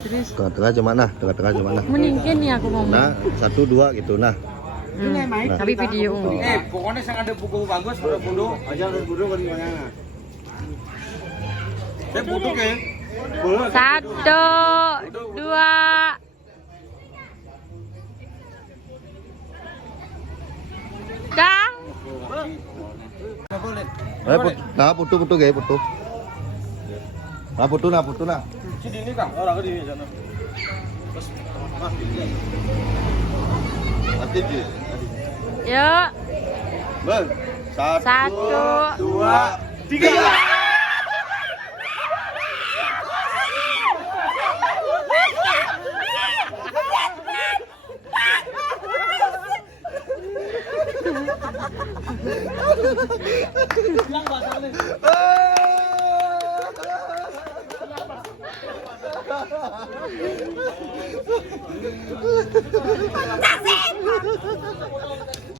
Terus Tengah-tengah cuma nah, tengah-tengah cuma nah. meningkin nih aku ngomong. Nah, 1 2 gitu nah. Tapi video. Pokoknya saya ada buku bagus, ada bodoh. Aja harus bodoh kan gimana? Saya bodoh ke? 1, 2. Dah. Nah, putu gaya putu. Nah, putu nah. Di sini Kang, orang di sana. Terus Nanti di. Yuk. Ber. 1, 2 3.